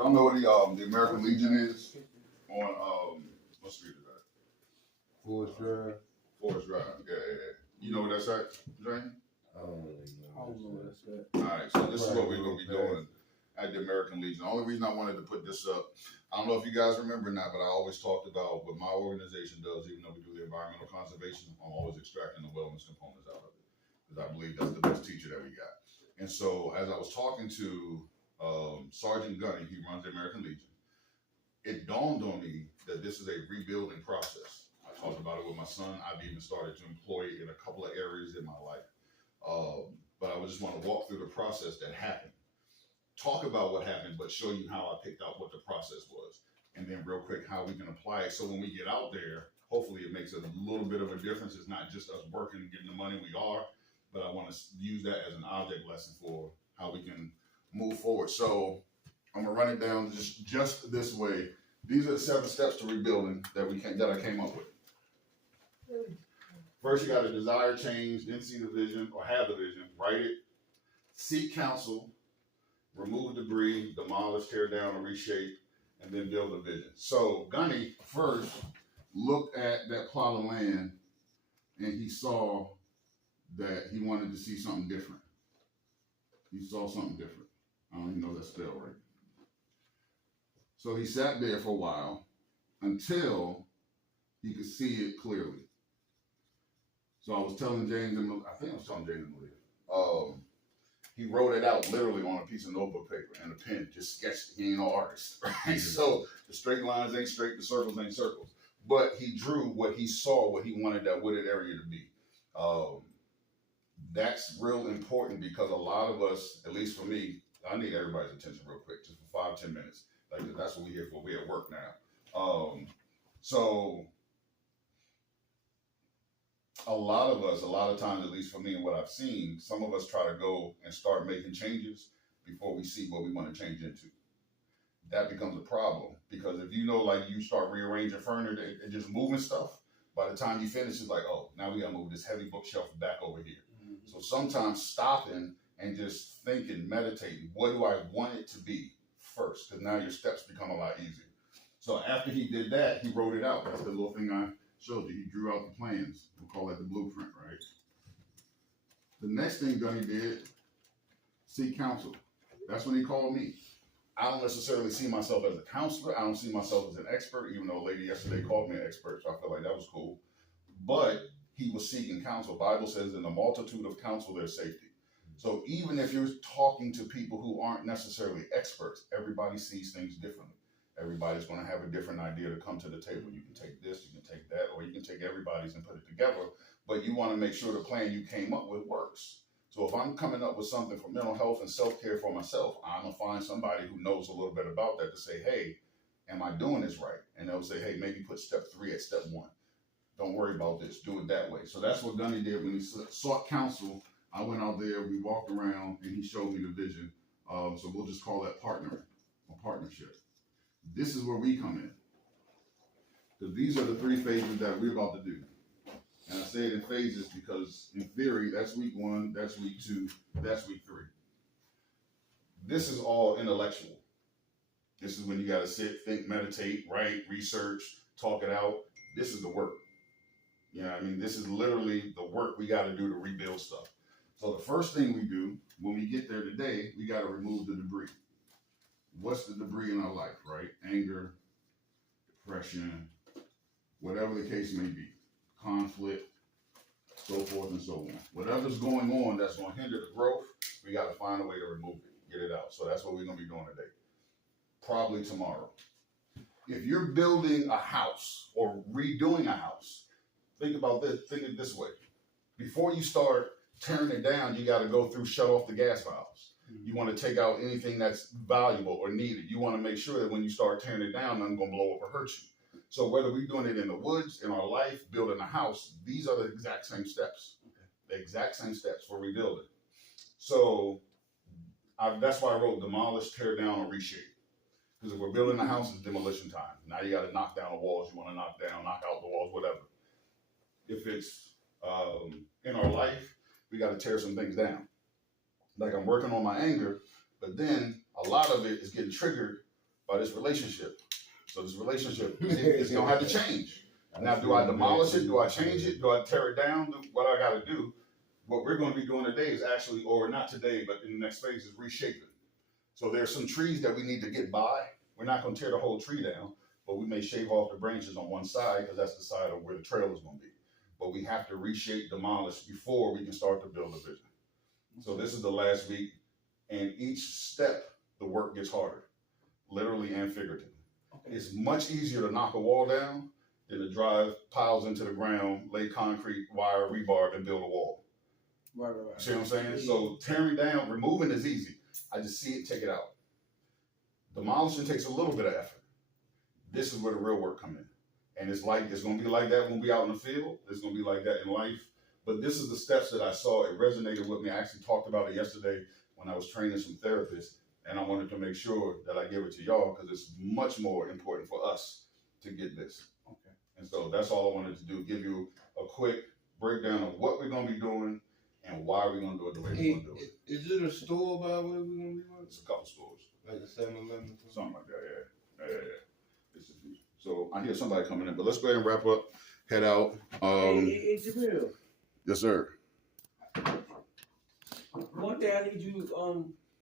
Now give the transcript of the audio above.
Y'all know what the American Legion is on what street is that? Forest Drive. Forest Drive. Yeah. You know what that's at, Jane? I don't really know. I don't know what that's at. All right, so this is what we're gonna be doing at the American Legion. The only reason I wanted to put this up, I don't know if you guys remember or not, but I always talked about what my organization does, even though we do the environmental conservation, I'm always extracting the wellness components out of it. Because I believe that's the best teacher that we got. And so as I was talking to Sergeant Gunny, he runs the American Legion, it dawned on me that this is a rebuilding process. I talked about it with my son. I've even started to employ it in a couple of areas in my life. But I just want to walk through the process that happened. Talk about what happened, but show you how I picked out what the process was. And then real quick, how we can apply it. So when we get out there, hopefully it makes a little bit of a difference. It's not just us working and getting the money, we are, but I want to use that as an object lesson for how we can move forward. So I'm gonna run it down just this way. These are the 7 steps to rebuilding that I came up with. First, you got to desire change, then see the vision or have the vision, write it, seek counsel, remove debris, demolish, tear down, or reshape, and then build a vision. So Gunny first looked at that plot of land and he saw that he wanted to see something different. He saw something different. I don't even know that spell right. So he sat there for a while until he could see it clearly. So I was telling James, I think I was telling James and Malia, he wrote it out literally on a piece of notebook paper and a pen, just sketched. He ain't no artist, right? So the straight lines ain't straight, the circles ain't circles. But he drew what he saw, what he wanted that wooded area to be. That's real important because a lot of us, at least for me, I need everybody's attention real quick, just for 5-10 minutes. Like that's what we're here for. We're at work now. So a lot of times, at least for me and what I've seen, some of us try to go and start making changes before we see what we want to change into. That becomes a problem because if you know, like you start rearranging furniture and just moving stuff, by the time you finish, it's like, oh, now we gotta move this heavy bookshelf back over here. Mm-hmm. So sometimes stopping and just thinking, meditating, what do I want it to be first? Because now your steps become a lot easier. So after he did that, he wrote it out. That's the little thing I showed you. He drew out the plans. We'll call that the blueprint, right? The next thing Gunny did, seek counsel. That's when he called me. I don't necessarily see myself as a counselor. I don't see myself as an expert, even though a lady yesterday called me an expert, so I feel like that was cool. But he was seeking counsel. Bible says in the multitude of counsel, there's safety. So even if you're talking to people who aren't necessarily experts, everybody sees things differently. Everybody's going to have a different idea to come to the table. You can take this, you can take that, or you can take everybody's and put it together. But you want to make sure the plan you came up with works. So if I'm coming up with something for mental health and self-care for myself, I'm going to find somebody who knows a little bit about that to say, hey, am I doing this right? And they'll say, hey, maybe put step 3 at step 1. Don't worry about this. Do it that way. So that's what Gunny did when he sought counsel. I went out there, we walked around, and he showed me the vision. So we'll just call that partnering, a partnership. This is where we come in. Because these are the 3 phases that we're about to do. And I say it in phases because in theory, that's week 1, that's week 2, that's week 3. This is all intellectual. This is when you got to sit, think, meditate, write, research, talk it out. This is the work. You know what I mean? This is literally the work we got to do to rebuild stuff. So the first thing we do when we get there today, we got to remove the debris. What's the debris in our life, right? Anger, depression, whatever the case may be, conflict, so forth and so on. Whatever's going on that's going to hinder the growth, we got to find a way to remove it, get it out. So that's what we're going to be doing today. Probably tomorrow. If you're building a house or redoing a house, think about this. Think it this way. Before you start tearing it down, you got to go through, shut off the gas valves. You want to take out anything that's valuable or needed. You want to make sure that when you start tearing it down, nothing's going to blow up or hurt you. So whether we're doing it in the woods, in our life, building a house, these are the exact same steps. Okay. The exact same steps for rebuilding. So that's why I wrote demolish, tear down, or reshape. Because if we're building a house, it's demolition time. Now you got to knock down the walls you want to knock down, knock out the walls, whatever. If it's in our life, we got to tear some things down. Like I'm working on my anger, but then a lot of it is getting triggered by this relationship. So this relationship is gonna have to change. Now, do I demolish it? Do I change it? Do I tear it down? What I gotta do? What we're gonna be doing today is actually, or not today, but in the next phase is reshaping. So there's some trees that we need to get by. We're not gonna tear the whole tree down, but we may shave off the branches on one side because that's the side of where the trail is gonna be. But we have to reshape, demolish before we can start to build a vision. So this is the last week, and each step, the work gets harder, literally and figuratively. Okay. It's much easier to knock a wall down than to drive piles into the ground, lay concrete, wire, rebar, and build a wall. Right. You see what I'm saying? So tearing down, removing is easy. I just see it, take it out. Demolishing takes a little bit of effort. This is where the real work comes in. And it's gonna be like that when we out in the field. It's gonna be like that in life. But this is the steps that I saw. It resonated with me. I actually talked about it yesterday when I was training some therapists, and I wanted to make sure that I give it to y'all because it's much more important for us to get this. Okay. And so that's all I wanted to do, give you a quick breakdown of what we're gonna be doing and why we're gonna do it the way we're gonna do it. Is it a store by where we gonna be working? It's a couple stores. Like the 7-Eleven? Something like that, yeah. So I hear somebody coming in, but let's go ahead and wrap up, head out. Hey, Jamil, Yes, sir. one day I need you